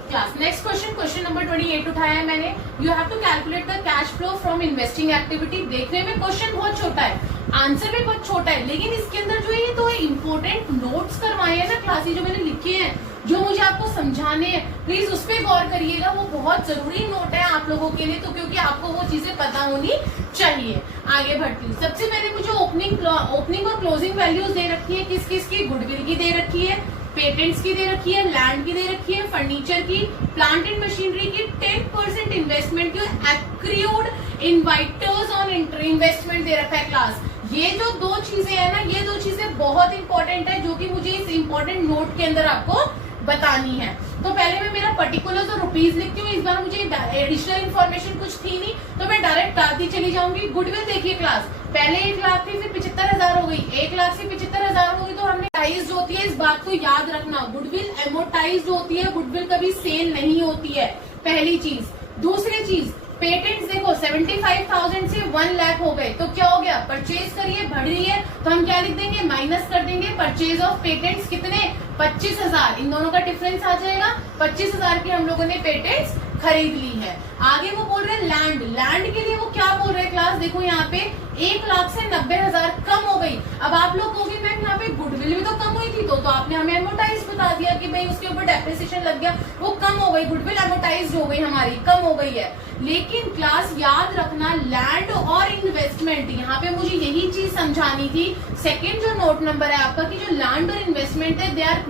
class. Next question, question number 28 उठाया है मैंने। You have to calculate the cash flow from investing activity. देखने में क्वेश्चन बहुत छोटा है, आंसर भी बहुत छोटा है, लेकिन इसके अंदर जो ये तो इम्पोर्टेंट नोट्स करवाए हैं ना क्लास, जो मैंने लिखे हैं, जो मुझे आपको समझाने हैं, प्लीज उस पर गौर करिएगा। वो बहुत जरूरी नोट है आप लोगों के लिए, तो क्योंकि आपको वो चीजें पता होनी चाहिए। आगे बढ़ती हूँ, सबसे पहले मुझे ओपनिंग और क्लोजिंग वैल्यूज दे रखी है, किस किस की, गुडविल की दे रखी है, पेटेंट्स की दे रखी है, लैंड की दे रखी है, फर्नीचर की, प्लांट एंड मशीनरी की, 10% इन्वेस्टमेंट की, एक्रियोड इन्वाइटर्स ऑन इन्वेस्टमेंट दे रखा है क्लास। ये जो दो चीजें है ना, ये दो चीजें बहुत इंपॉर्टेंट है, जो कि मुझे इस इंपॉर्टेंट नोट के अंदर आपको बतानी है। तो पहले मैं मेरा पर्टिकुलर्स और रुपीज लिखती हूँ, इस बार मुझे एडिशनल इन्फॉर्मेशन कुछ थी नहीं, तो मैं डायरेक्ट डालती चली जाऊंगी। गुडविल देखिए क्लास, पहले 1,00,000 थी, फिर 75,000 हो गई, 1,00,000 से 75,000 हो गई, तो हमने टाइज होती है, इस बात को याद रखना, गुडविल एमोटाइज होती है, गुडविल कभी सेल नहीं होती है, पहली चीज। दूसरी चीज, पेटेंट्स देखो 75,000 से 1,00,000 हो गए, तो क्या हो गया, परचेज करिए, बढ़ रही है, तो हम क्या लिख देंगे, माइनस कर देंगे परचेज ऑफ पेटेंट्स, कितने, 25,000, इन दोनों का डिफरेंस आ जाएगा, 25,000 की हम लोगों ने पेटेंट्स खरीद ली है। आगे वो बोल रहे हैं लैंड, लैंड के लिए वो क्या बोल रहे हैं क्लास, देखो यहाँ पे 1,00,000 से 90,000 कम हो गई। अब आप लोग कहोगे मैम यहाँ पे गुडविल भी तो कम हुई थी, तो आपने हमें एमोटाइज बता दिया कि भाई उसके ऊपर डेप्रिसिएशन लग गया, वो कम हो गई, गुडविल एमोटाइज हो गई हमारी, कम हो गई है। लेकिन क्लास याद रखना, लैंड और इन्वेस्टमेंट, यहाँ पे मुझे यही चीज समझानी थी। सेकेंड जो नोट नंबर है आपका, कि जो लैंड और इन्वेस्टमेंट है, they are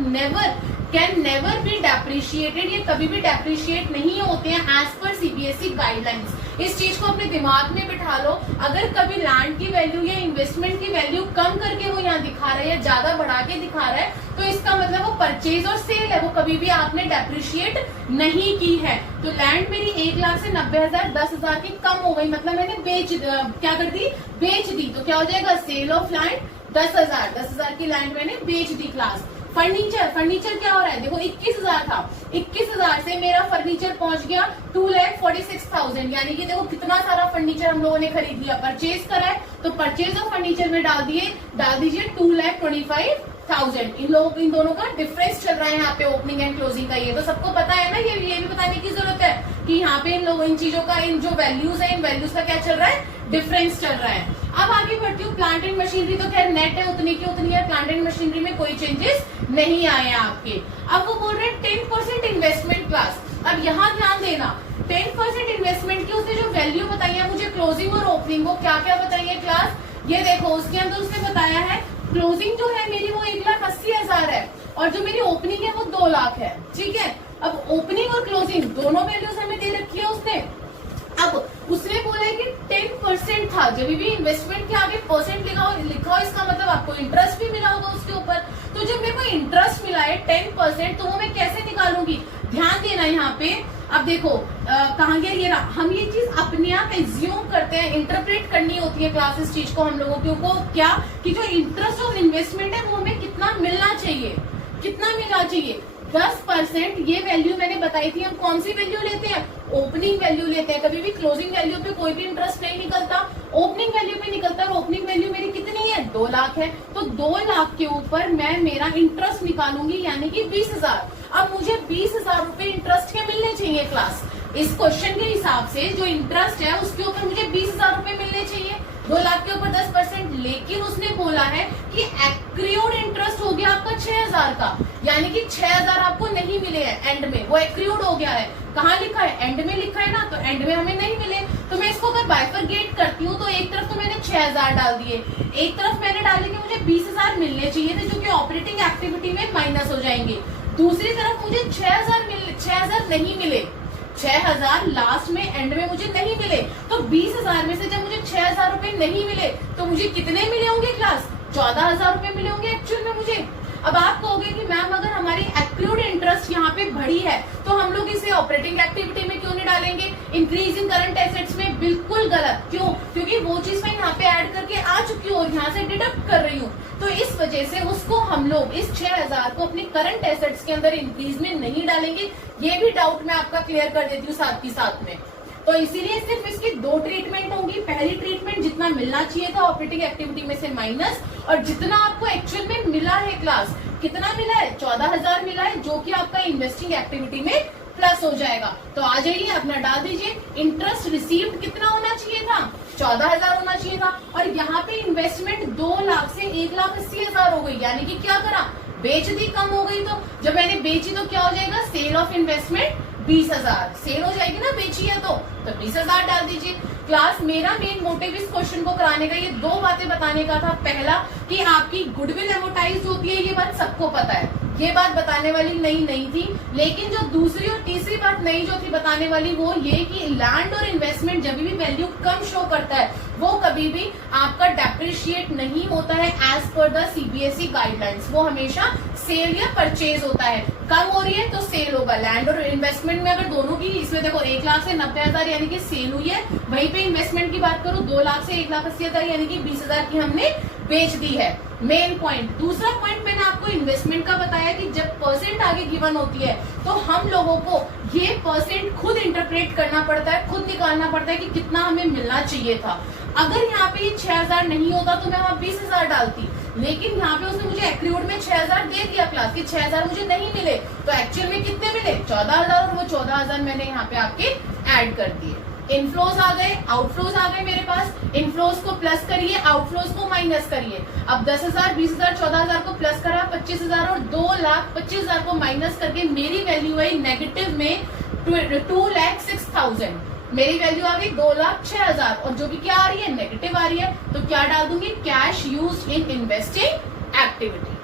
can never be depreciated, ये कभी भी डेप्रिशिएट नहीं होते हैं एज पर सीबीएसई गाइडलाइंस। इस चीज को अपने दिमाग में बिठा लो, अगर कभी लैंड की वैल्यू या इन्वेस्टमेंट की वैल्यू कम करके वो यहाँ दिखा रहा है या ज्यादा बढ़ा के दिखा रहा है, तो इसका मतलब वो परचेज और सेल है, वो कभी भी आपने डेप्रिशिएट नहीं की है। तो लैंड मेरी 1,00,000 से 90,000 10,000 की कम हो गई, मतलब मैंने क्या कर दी, बेच दी, तो क्या हो जाएगा, सेल ऑफ लैंड 10,000 की लैंड मैंने बेच दी क्लास। फर्नीचर क्या हो रहा है, देखो 21,000 था, 21,000 से मेरा फर्नीचर पहुंच गया 2,46,000, यानी कि देखो कितना सारा फर्नीचर हम लोगों ने खरीद लिया, परचेज करा है, तो परचेज ऑफ फर्नीचर में डाल दीजिए 2,25,000। इन दोनों का डिफरेंस चल रहा है यहाँ पे, ओपनिंग एंड क्लोजिंग का। ये तो सबको पता है ना, ये भी बताने की जरूरत है कि यहाँ पे इन चीजों का, इन जो वैल्यूज है, इन वैल्यूज का क्या चल रहा है, डिफरेंस चल रहा है। अब आगे बढ़ती हूँ, प्लांट एंड मशीनरी तो खैर नेट है, उतनी की उतनी है, प्लांट एंड मशीनरी में कोई चेंजेस नहीं आए हैं आपके। अब वो बोल रहे हैं 10% इन्वेस्टमेंट क्लास। अब यहाँ ध्यान देना, 10% इन्वेस्टमेंट की उसने जो वैल्यू बताई है मुझे, क्लोजिंग और ओपनिंग, वो क्या क्या बताई है क्लास, ये देखो उसके अंदर उसने बताया है, क्लोजिंग जो है मेरी वो 1,80,000 है, और जो मेरी ओपनिंग है वो 2,00,000 है, ठीक है। अब ओपनिंग और क्लोजिंग दोनों वैल्यूज हमें दे रखी है उसने। अब उसने बोला है कि 10% था, जब भी इन्वेस्टमेंट के आगे परसेंट लिखा हो, इसका मतलब आपको इंटरेस्ट भी मिला होगा उसके ऊपर। तो जब मेरे को इंटरेस्ट मिला है 10%, तो वो मैं कैसे निकालूंगी, ध्यान देना यहाँ पे, अब देखो कहाँ गया ये रहा। हम ये चीज अपने आप एज्यूम करते हैं, इंटरप्रेट करनी होती है क्लास इस चीज को हम लोगों को क्या कि जो इंटरेस्ट ऑफ इन्वेस्टमेंट है वो हमें कितना मिलना चाहिए, कितना मिलना चाहिए 10%। ये वैल्यू मैंने बताई थी। हम कौन सी वैल्यू लेते हैं? ओपनिंग वैल्यू लेते हैं। कभी भी क्लोजिंग वैल्यू पे कोई भी इंटरेस्ट नहीं निकलता, ओपनिंग वैल्यू पे निकलता है। ओपनिंग वैल्यू मेरी कितनी है? 2 लाख है। तो 2 लाख के ऊपर मैं मेरा इंटरेस्ट निकालूंगी यानी कि 20,000। अब मुझे 20,000 रुपए इंटरेस्ट के मिलने चाहिए क्लास। इस क्वेश्चन के हिसाब से जो इंटरेस्ट है उसके ऊपर मुझे 20,000 रुपए मिलने चाहिए, 2 लाख के ऊपर 10%। लेकिन उसने बोला है कि एक्रियोड इंटरेस्ट हो गया आपका 6,000 का, यानी कि 6,000 आपको नहीं मिले हैं एंड में, वो एक्रियोड हो गया है। कहाँ लिखा है? एंड में लिखा है ना, तो एंड में हमें नहीं मिले। तो मैं इसको अगर बाइफरगेट करती हूँ तो एक तरफ तो मैंने 6,000 डाल दिए, एक तरफ मैंने डाले कि मुझे 20,000 मिलने चाहिए थे जो कि ऑपरेटिंग एक्टिविटी में माइनस हो जाएंगे। दूसरी तरफ मुझे 6,000 नहीं मिले, 6,000 लास्ट में एंड में मुझे नहीं मिले। तो 20,000 में से जब मुझे 6,000 रुपए नहीं मिले तो मुझे कितने मिले होंगे क्लास? 14,000 रुपए मिले होंगे एक्चुअल में मुझे। अब आप कहोगे कि मैम अगर हमारी एक्रूड इंटरेस्ट यहाँ पे बढ़ी है तो हम लोग इसे ऑपरेटिंग एक्टिविटी में क्यों नहीं डालेंगे, इंक्रीज इन करंट एसेट्स में? बिल्कुल गलत। क्यों? क्योंकि वो चीज मैं यहाँ पे ऐड करके आ चुकी हूँ और यहाँ से डिडक्ट कर रही हूँ, तो इस वजह से उसको हम लोग इस 6,000 को अपने करंट एसेट्स के अंदर इंक्रीज में नहीं डालेंगे। ये भी डाउट मैं आपका क्लियर कर देती हूँ साथ ही साथ में। तो इसीलिए सिर्फ इसकी 2 ट्रीटमेंट होंगी। पहली ट्रीटमेंट जितना मिलना चाहिए था ऑपरेटिंग एक्टिविटी में से माइनस, और जितना आपको एक्चुअल में मिला है क्लास, कितना मिला है? 14,000 मिला है, जो कि आपका इन्वेस्टिंग एक्टिविटी में प्लस हो जाएगा। तो आ जाइए अपना डाल दीजिए। इंटरेस्ट रिसीव्ड कितना होना चाहिए था? 14,000 होना चाहिए था। और यहाँ पे इन्वेस्टमेंट 2 लाख से 1,80,000 हो गई, यानी कि क्या करा? बेच दी, कम हो गई। तो जब मैंने बेची तो क्या हो जाएगा? सेल ऑफ इन्वेस्टमेंट 20,000 सेल हो जाएगी ना, बेची है तो 20,000 डाल दीजिए। क्लास मेरा मेन मोटिव इस क्वेश्चन को कराने का ये 2 बातें बताने का था। पहला कि आपकी गुडविल एमोटाइज होती है, ये बात सबको पता है, ये बात बताने वाली नहीं थी। लेकिन जो दूसरी और तीसरी बात नई जो थी बताने वाली वो ये कि लैंड और इन्वेस्टमेंट जब भी वैल्यू कम शो करता है वो कभी भी आपका डेप्रिशिएट नहीं होता है as per the CBSE guidelines. वो हमेशा सेल या परचेज होता है। कम हो रही है तो सेल होगा। लैंड और इन्वेस्टमेंट में अगर दोनों की, इसमें देखो 1 लाख से 90,000 यानी कि सेल हुई है, वहीं पे इन्वेस्टमेंट की बात करूं 2 लाख से 1,80,000 यानी कि 20,000 की हमने बेच दी है। Main point. दूसरा पॉइंट मैंने आपको इन्वेस्टमेंट का बताया कि जब परसेंट आगे गिवन होती है तो हम लोगों को ये परसेंट खुद इंटरप्रेट करना पड़ता है, खुद निकालना पड़ता है कि कितना हमें मिलना चाहिए था। अगर यहाँ पे 6,000 नहीं होता तो मैं वहां 20,000 डालती, लेकिन यहाँ पे उसने मुझे एक्रियोड में 6,000 दे दिया क्लास कि 6,000 मुझे नहीं मिले, तो एक्चुअल में कितने मिले? 14,000, और वो 14,000 मैंने यहाँ पे आपके ऐड कर दिए। इनफ्लोज आ गए, आउटफ्लोज आ गए मेरे पास। इनफ्लोज को प्लस करिए, आउटफ्लोज को माइनस करिए। अब 10,000, 20,000, 14,000 को प्लस करा, 25,000 और 2,25,000 को माइनस करके मेरी वैल्यू आई नेगेटिव में 2,06,000। मेरी वैल्यू आ गई 2,06,000 और जो भी क्या आ रही है? नेगेटिव आ रही है। तो क्या डाल दूंगी? Cash used in investing activity.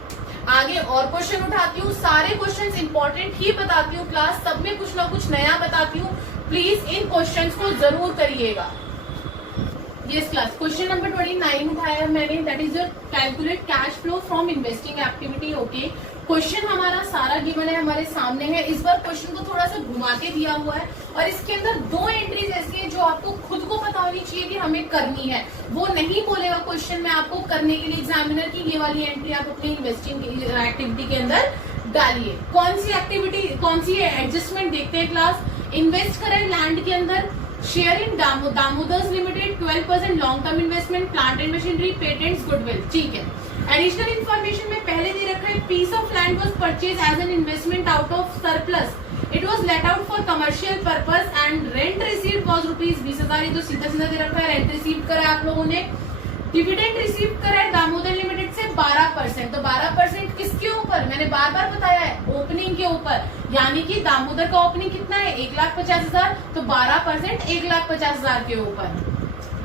आगे और क्वेश्चन उठाती हूँ, सारे क्वेश्चंस इंपॉर्टेंट ही बताती हूँ क्लास, सब में कुछ ना कुछ नया बताती हूँ। प्लीज इन क्वेश्चंस को जरूर करिएगा। यस क्लास, क्वेश्चन नंबर 29 उठाया मैंने, that is your calculate cash flow from investing activity. Okay, question हमारा सारा गिवन है, हमारे सामने है। इस बार क्वेश्चन को थोड़ा सा घुमा के दिया हुआ है और इसके अंदर 2 एंट्रीज ऐसी हैं जो आपको खुद को पता होनी चाहिए कि हमें करनी है। वो नहीं बोलेगा क्वेश्चन में आपको करने के लिए एग्जामिनर की ये वाली एंट्री आप अपनी इन्वेस्टिंग एक्टिविटी के अंदर डालिए। कौन सी एक्टिविटी, कौन सी एडजस्टमेंट देखते हैं क्लास? इन्वेस्ट करें लैंड के अंदर, share in Damodar's limited 12% long term investment, plant and machinery, patents, goodwill. ठीक है। एडिशनल इन्फॉर्मेशन में पहले दे रखा है piece of land was purchase as an investment out of surplus, it was let out for commercial purpose and rent received was ₹20,000। ये तो सीधा सीधा दे रखा है। रेंट रिसीव करा आप लोगों ने। डिविडेंड रिसीव करा है दामोदर लिमिटेड से 12%। तो 12% किसके ऊपर? मैंने बार बार बताया है, ओपनिंग के ऊपर। यानी कि दामोदर का ओपनिंग कितना है? 1,50,000। तो 12% 1,50,000 के ऊपर।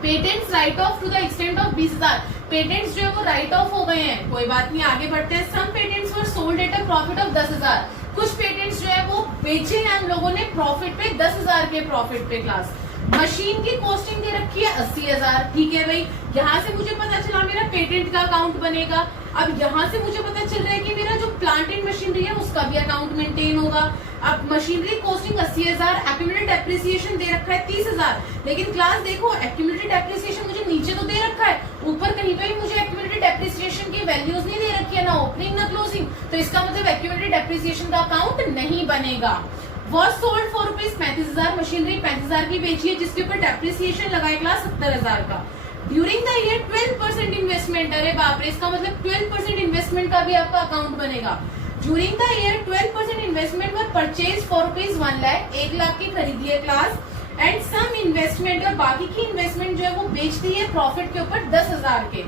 Patents write off to the extent of 20,000। Patents जो है वो राइट ऑफ हो गए हैं, कोई बात नहीं, आगे बढ़ते हैं। Some patents were sold at a profit of 10,000। कुछ पेटेंट्स जो है वो बेचे हैं हम लोगों ने प्रॉफिट पे, 10,000 के प्रॉफिट पे क्लास। मशीन की कॉस्टिंग दे रखी है 80,000। ठीक है भाई, यहाँ से मुझे पता चला मेरा पेटेंट का अकाउंट बनेगा। अब यहाँ से मुझे पता चल रहा है कि मेरा जो प्लांट एंड मशीनरी है उसका भी अकाउंट मेंटेन होगा। अब मशीनरी कॉस्टिंग 80,000, एक्यूमुलेटेड डेप्रिसिएशन दे रखा है 30,000, लेकिन क्लास देखो एक्यूमुलेटेड डेप्रिसिएशन मुझे नीचे तो दे रखा है, ऊपर कहीं पे भी मुझे एक्यूमुलेटेड डेप्रिसिएशन की वैल्यूज नहीं दे रखी है, ना ओपनिंग ना क्लोजिंग, तो इसका मतलब एक्यूमुलेटेड डेप्रिसिएशन का अकाउंट नहीं बनेगा। वॉज सोल्ड फॉर ₹35,000, मशीनरी 35,000 की बेची है जिसके ऊपर डेप्रिसिएशन लगाए क्लास 70,000 का। ड्यूरिंग द ईयर 12% इन्वेस्टमेंट, अरे बाप रे, इसका मतलब 12% इन्वेस्टमेंट का भी आपका अकाउंट बनेगा। During the year 12% investment were purchase for ₹1 lakh, 1 lakh की खरीदी है क्लास, एंड सम इन्वेस्टमेंट, और बाकी की इन्वेस्टमेंट जो है वो बेच दी है प्रॉफिट के ऊपर 10,000 के।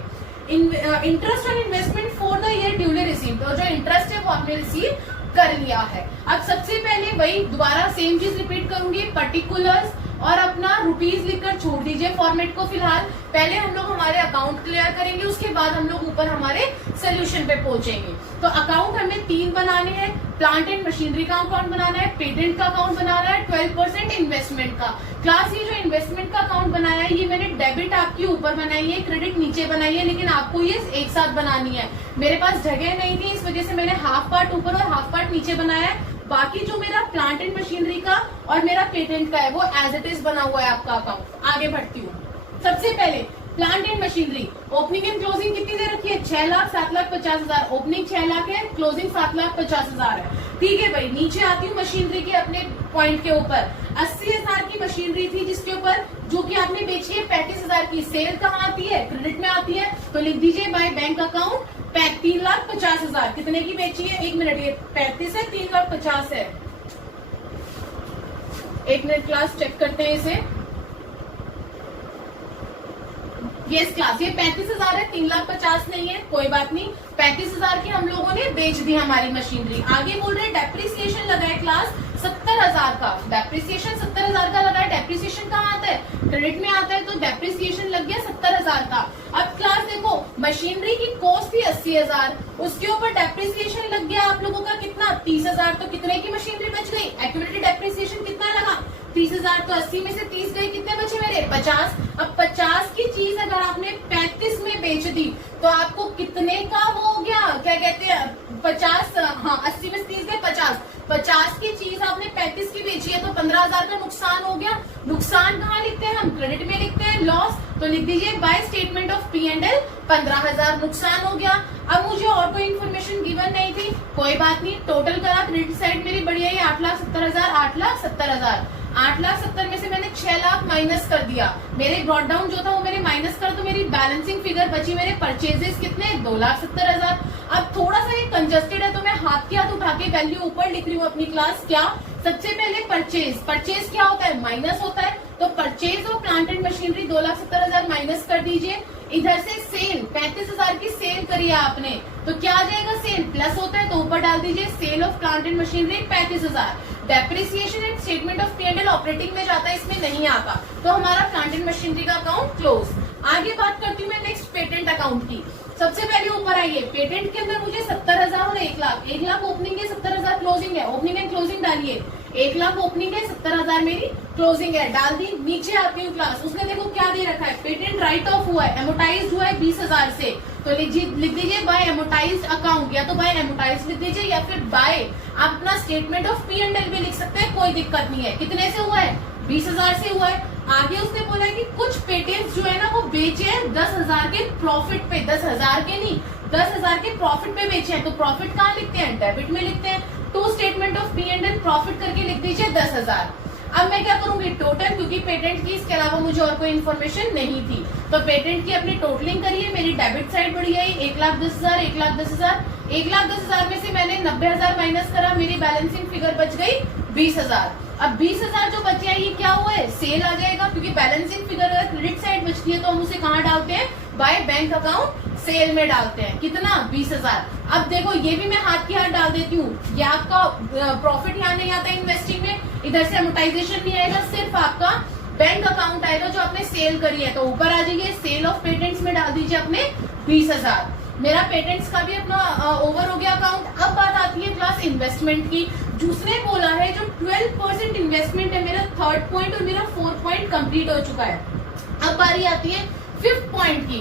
Interest on investment for the year duly received, और जो इंटरेस्ट है वो आपने रिसीव कर लिया है। अब सबसे पहले वही दोबारा सेम चीज रिपीट करूंगी, पर्टिकुलर्स और अपना रुपीज लिखकर छोड़ दीजिए फॉर्मेट को फिलहाल। पहले हम लोग हमारे अकाउंट क्लियर करेंगे, उसके बाद हम लोग ऊपर हमारे सोल्यूशन पे पहुंचेंगे। तो अकाउंट हमें 3 बनाने हैं, प्लांट एंड मशीनरी का अकाउंट बनाना है, पेटेंट का अकाउंट बनाना है, 12% इन्वेस्टमेंट का। क्लास ये जो इन्वेस्टमेंट का अकाउंट बनाया है ये मैंने डेबिट आपकी ऊपर बनाई है, क्रेडिट नीचे बनाई है, लेकिन आपको ये एक साथ बनानी है। मेरे पास जगह नहीं थी, इस वजह से मैंने हाफ पार्ट ऊपर और हाफ पार्ट नीचे बनाया है। बाकी जो मेरा प्लांट एंड मशीनरी का और मेरा पेटेंट का है वो एज इट इज बना हुआ है आपका अकाउंट। आगे बढ़ती हूँ। सबसे पहले plant and machinery, opening and closing कितनी दे रखी है? 6 लाख 7,50,000, ओपनिंग 6 लाख है, क्लोजिंग 7,50,000 है। ठीक है भाई, नीचे आती हूँ मशीनरी के अपने पॉइंट के ऊपर। 80,000 की मशीनरी थी जिसके ऊपर जो कि आपने बेची है 35,000 की। सेल कहाँ आती है? क्रेडिट में आती है, तो लिख दीजिए बाय बैंक अकाउंट 3,50,000। कितने की बेची है? 1 मिनट, ये 35 है, 3,50,000 है। 1 मिनट क्लास, चेक करते हैं इसे। यस क्लास, ये 35,000 है, 3,50,000 नहीं है, कोई बात नहीं। 35,000 की हम लोगों ने बेच दी हमारी मशीनरी। आगे बोल रहे हैं डेप्रिसिएशन लगा है क्लास 70,000 का। डेप्रिसिएशन 70,000 का लगा है। डेप्रिसिएशन कहाँ आता है? क्रेडिट में आता है, तो डेप्रिसिएशन लग गया 70,000 का। अब क्लास देखो, मशीनरी की कॉस्ट थी 80,000, उसके ऊपर डेप्रिसिएशन लग गया आप लोगों का कितना? 30,000। तो कितने की मशीनरी बच गई? एक्यूमुलेटेड डेप्रिसिएशन कितना लगा? 30,000। तो 80 में से 30 गए, कितने बचे मेरे? 50। अब 50 की चीज अगर आपने 35 में बेच दी तो आपको कितने का वो हो गया? क्या कहते हैं? 50, हाँ 80 में से 30 गए 50। 50 की चीज आपने 35 की बेची है, तो 15,000 का नुकसान हो गया। नुकसान कहाँ लिखते हैं हम? क्रेडिट में लिखते हैं, लॉस। तो लिख दीजिए बाय स्टेटमेंट ऑफ P&L 15,000 नुकसान हो गया। अब मुझे और कोई इन्फॉर्मेशन गिवन नहीं थी, कोई बात नहीं। टोटल करा, क्रेडिट साइड मेरी बढ़िया है 8,70,000, 8,70,000। 8,70,000 में से मैंने 6 लाख माइनस कर दिया। मेरे ब्रॉड डाउन जो था वो मैंने माइनस कर, तो मेरी बैलेंसिंग फिगर बची मेरे परचेजेस कितने? 2,70,000। अब थोड़ा सा ये कंजस्टेड है तो मैं हाथ के हाथ उठा के वैल्यू ऊपर लिख रही हूँ अपनी क्लास। क्या? सबसे पहले परचेज। परचेज क्या होता है? माइनस होता है। तो परचेज और प्लांट एंड मशीनरी 2,70,000 माइनस कर दीजिए। इधर से सेल 35,000 की सेल करी है आपने, तो क्या आ जाएगा? सेल प्लस होता है तो ऊपर डाल दीजिए sale of plant and machinery 35,000। Depreciation and statement of P&L operating में जाता है, इसमें नहीं आता, तो हमारा प्लांट एंड मशीनरी का अकाउंट क्लोज। आगे बात करती हूँ मैं नेक्स्ट पेटेंट अकाउंट की। सबसे पहले ऊपर आइए, पेटेंट के अंदर मुझे 70,000 और 1 लाख। 1 लाख ओपनिंग है, 70,000 क्लोजिंग है। ओपनिंग एंड क्लोजिंग डालिए। 1 लाख ओपनिंग है, 70,000 मेरी क्लोजिंग है, डाल दी। नीचे आती हूँ क्लास, उसने देखो क्या दे रखा है? पेटेंट राइट ऑफ हुआ है, एमोटाइज हुआ है 20,000 से, तो लिख दीजिए बाय एमोटाइज अकाउंट, या तो बाय एमोटाइज लिख दीजिए या फिर बाय आप अपना स्टेटमेंट ऑफ P&L भी लिख सकते हैं, कोई दिक्कत नहीं है। कितने से हुआ है? 20,000 से हुआ है। आगे उसने बोला है कि कुछ पेटेंट्स जो है ना वो बेचे हैं 10,000 के प्रॉफिट पे। 10,000 के नहीं, 10,000 के प्रॉफिट पे बेचे हैं, तो प्रॉफिट कहाँ लिखते हैं? डेबिट में लिखते हैं। To statement of P&L profit करके लिख दीजिए 10,000। अब मैं क्या करूंगी? टोटल, क्योंकि पेटेंट की इसके अलावा मुझे और कोई इन्फॉर्मेशन नहीं थी, तो पेटेंट की अपनी टोटलिंग करिए। मेरी डेबिट साइड बढ़ी आई 1,10,000, 1,10,000। 1,10,000 में से मैंने 90,000 माइनस करा, मेरी बैलेंसिंग फिगर बच गई 20,000। अब 20,000 जो बचे हैं ये क्या हुआ है? सेल आ जाएगा, क्योंकि बैलेंसिंग फिगर अगर क्रेडिट साइड बचती है तो हम उसे कहाँ डालते हैं? बाय बैंक अकाउंट सेल में डालते हैं। कितना? 20,000। अब देखो ये भी मैं हाथ की हाथ डाल देती हूँ, ये आपका प्रॉफिट यहाँ नहीं आता इन्वेस्टिंग में, इधर से अमोटाइजेशन नहीं आएगा, सिर्फ आपका बैंक अकाउंट आएगा जो आपने सेल करी है। तो ऊपर आ जाइए, सेल ऑफ पेटेंट्स में डाल दीजिए अपने 20,000। मेरा पेटेंट्स का भी अपना ओवर हो गया अकाउंट। अब बात आती है क्लास इन्वेस्टमेंट की। जिसने बोला है जो 12% इन्वेस्टमेंट है, मेरा 3rd पॉइंट और मेरा 4th पॉइंट कंप्लीट हो चुका है। अब बारी आती है 5th पॉइंट की।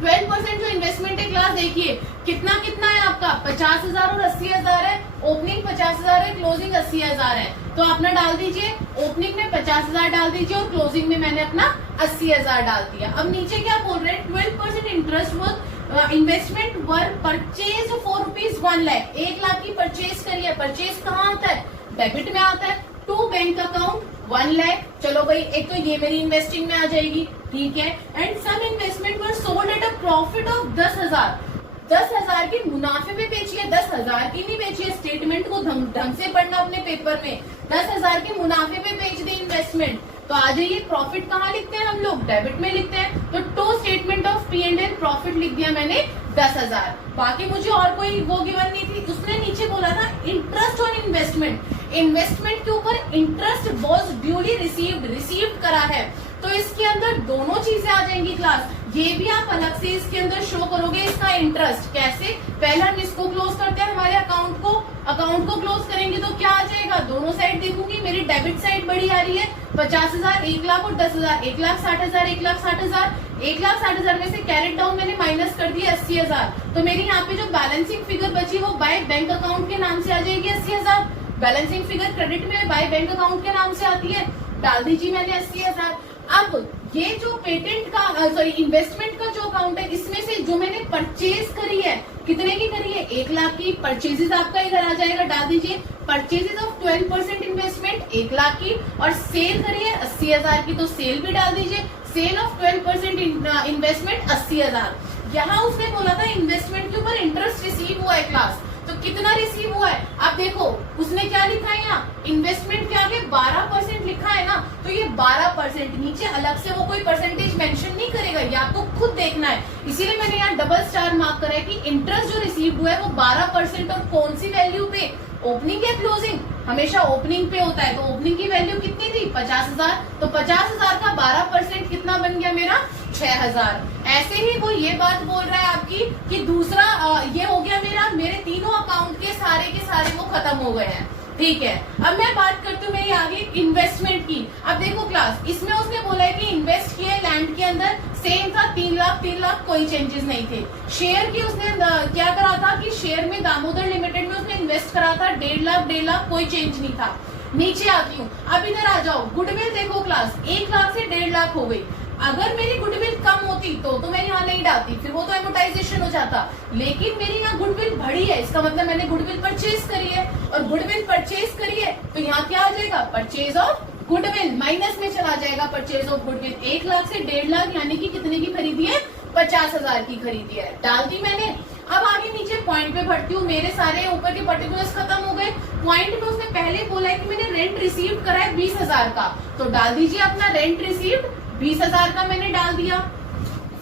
12% जो इन्वेस्टमेंट है क्लास, देखिए कितना कितना है आपका 50,000 और 80,000 है। ओपनिंग 50,000 है, क्लोजिंग 80,000 है। तो अपना डाल दीजिए, ओपनिंग में 50,000 डाल दीजिए और क्लोजिंग में मैंने अपना 80,000 डाल दिया। अब नीचे क्या बोल रहे हैं, 12% interest worth investment were purchase for rupees 1 lakh. 1 lakh की परचेज करिए। परचेज कहाँ आता है, डेबिट में आता है। टू बैंक अकाउंट 1 लाख। चलो भाई, एक तो ये मेरी इन्वेस्टिंग में आ जाएगी, ठीक है। And some investment were sold at a profit of 10,000। 10,000 की मुनाफे में बेचिए, 10,000 की नहीं बेचिए। स्टेटमेंट को ढंग से पढ़ना अपने पेपर में। 10,000 के मुनाफे में बेच दे इन्वेस्टमेंट, तो आ जाइए प्रॉफिट कहाँ लिखते हैं हम लोग, डेबिट में लिखते हैं। तो to statement of P&L profit लिख दिया मैंने 10,000। बाकी मुझे और कोई वो गिवन नहीं थी। उसने नीचे बोला था इंटरेस्ट ऑन इन्वेस्टमेंट, इन्वेस्टमेंट के ऊपर इंटरेस्ट वॉज ड्यूली रिसीव्ड करा है। तो इसके अंदर दोनों चीजें आ जाएंगी क्लास। ये भी आप अलग से इसके अंदर शो करोगे इसका इंटरेस्ट कैसे। पहले हम इसको क्लोज करते हैं, हमारे अकाउंट को क्लोज करेंगे तो क्या आ जाएगा, दोनों साइड देखूंगी, मेरी डेबिट साइड बड़ी आ रही है 50,000, 1 लाख और 10,000, 1,60,000, 1,60,000। 1,60,000 में से कैरेट डाउन मैंने माइनस कर दिया 80,000। तो मेरी यहाँ पे जो बैलेंसिंग फिगर बची वो बाय बैंक अकाउंट के नाम से आ जाएगी 80,000। बैलेंसिंग फिगर क्रेडिट में बाय बैंक अकाउंट के नाम से आती है, डाल दीजिए मैंने 80,000। अब ये जो पेटेंट का सॉरी इन्वेस्टमेंट का जो अकाउंट है, इसमें से जो मैंने परचेज करी है, कितने की करी है, 1 लाख की। परचेजेस आपका इधर आ जाएगा, डाल दीजिए परचेजेस ऑफ 12% इन्वेस्टमेंट 1 लाख की, और सेल करी है 80,000 की, तो सेल भी डाल दीजिए। Sale of 12% investment 80,000। यहाँ उसने बोला था इन्वेस्टमेंट के ऊपर इंटरेस्ट रिसीव हुआ है क्लास, तो कितना रिसीव हुआ है। अब देखो उसने क्या लिखा है यहाँ, इन्वेस्टमेंट के आगे 12% लिखा है ना, तो ये 12%, नीचे अलग से वो कोई परसेंटेज मेंशन नहीं करेगा, ये आपको खुद देखना है। इसीलिए मैंने यहाँ डबल स्टार मार्क करा है कि इंटरेस्ट जो रिसीव हुआ है वो 12% और कौन सी वैल्यू पे, ओपनिंग या क्लोजिंग, हमेशा ओपनिंग पे होता है। तो ओपनिंग की वैल्यू कितनी थी 50,000, तो 50,000 का 12% कितना बन गया मेरा 6,000। ऐसे ही वो ये बात बोल रहा है आपकी कि दूसरा ये हो गया मेरे तीनों अकाउंट के सारे वो खत्म हो गए हैं, ठीक है। अब मैं बात करती हूँ मेरी आगे इन्वेस्टमेंट की। अब देखो क्लास, इसमें उसने बोला है कि इन्वेस्ट किया लैंड के अंदर, सेम था 3 लाख, कोई चेंजेस नहीं थे। शेयर की उसने क्या करा था कि शेयर में दामोदर लिमिटेड में उसने इन्वेस्ट करा था 1.5 लाख, कोई चेंज नहीं था। नीचे आती हूँ, अब इधर आ जाओ, गुडविल देखो क्लास, 1 लाख से 1.5 लाख हो गई। अगर मेरी गुडविल कम होती तो मैं यहाँ नहीं डालती, फिर वो तो एमोटाइजेशन हो जाता। लेकिन मेरी यहाँ गुडविल बढ़ी है, इसका मतलब मैंने गुडविल परचेज करी है, और गुडविल परचेज करी है तो यहाँ क्या आ जाएगा, परचेज ऑफ गुडविल, माइनस में चला जाएगा परचेज ऑफ गुडविल। 1 लाख से 1.5 लाख यानी कि कितने की खरीदी है, 50,000 की खरीदी है, डाल दी मैंने। अब आगे नीचे पॉइंट पे भरती हूँ, मेरे सारे ऊपर के पर्टिकुलर्स खत्म हो गए। पॉइंट में उसने पहले बोला है कि मैंने रेंट रिसीव करा है 20,000 का, तो डाल दीजिए अपना रेंट रिसीव्ड 20,000 का मैंने डाल दिया।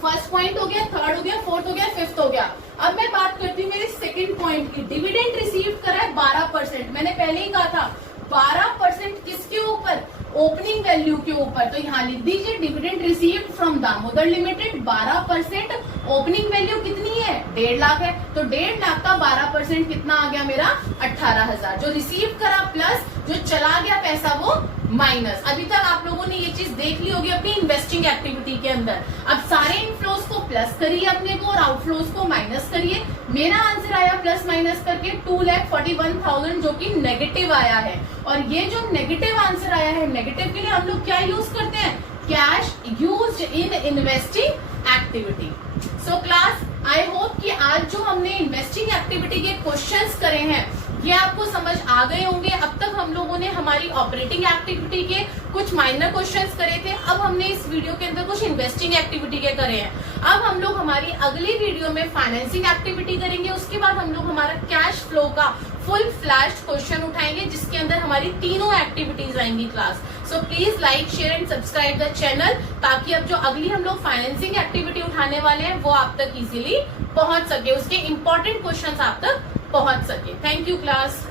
फर्स्ट पॉइंट हो गया, थर्ड हो गया, फोर्थ हो गया, फिफ्थ हो गया। अब मैं बात करती हूँ मेरे सेकंड पॉइंट की। डिविडेंड रिसीव करा है 12%, मैंने पहले ही कहा था 12% किसके ऊपर, ओपनिंग वैल्यू के ऊपर। तो यहाँ लिख दीजिए dividend received from Damodar limited 12%, opening value कितनी है 1.5 लाख है, तो 1.5 लाख का 12% कितना आ गया मेरा 18,000। जो रिसीव करा प्लस जो चला गया पैसा वो माइनस। अभी तक आप लोगों ने ये चीज देख ली होगी अपनी इन्वेस्टिंग एक्टिविटी के अंदर। अब सारे इनफ्लोज को प्लस करिए अपने को और आउटफ्लोज को माइनस करिए। मेरा आंसर आया प्लस माइनस करके 2,41,000 जो कि नेगेटिव आया है। और ये जो नेगेटिव आंसर आया है, नेगेटिव के लिए हम लोग क्या यूज करते हैं, cash used in investing activity. So class, I hope कि आज जो हमने इन्वेस्टिंग एक्टिविटी के क्वेश्चंस करे हैं ये आपको समझ आ गए होंगे। अब तक हम लोगों ने हमारी ऑपरेटिंग एक्टिविटी के कुछ माइनर क्वेश्चंस करे थे, अब हमने इस वीडियो के अंदर कुछ इन्वेस्टिंग एक्टिविटी के करे हैं। अब हम लोग हमारी अगली वीडियो में फाइनेंसिंग एक्टिविटी करेंगे, उसके बाद हम लोग हमारा कैश फ्लो का फुल फ्लैश क्वेश्चन उठाएंगे जिसके अंदर हमारी तीनों एक्टिविटीज आएंगी class. So please like, share and subscribe the channel, ताकि अब जो अगली हम लोग फाइनेंसिंग एक्टिविटी उठाने वाले हैं वो आप तक इजीली पहुंच सके, उसके इंपॉर्टेंट क्वेश्चंस आप तक पहुंच सके। Thank you class.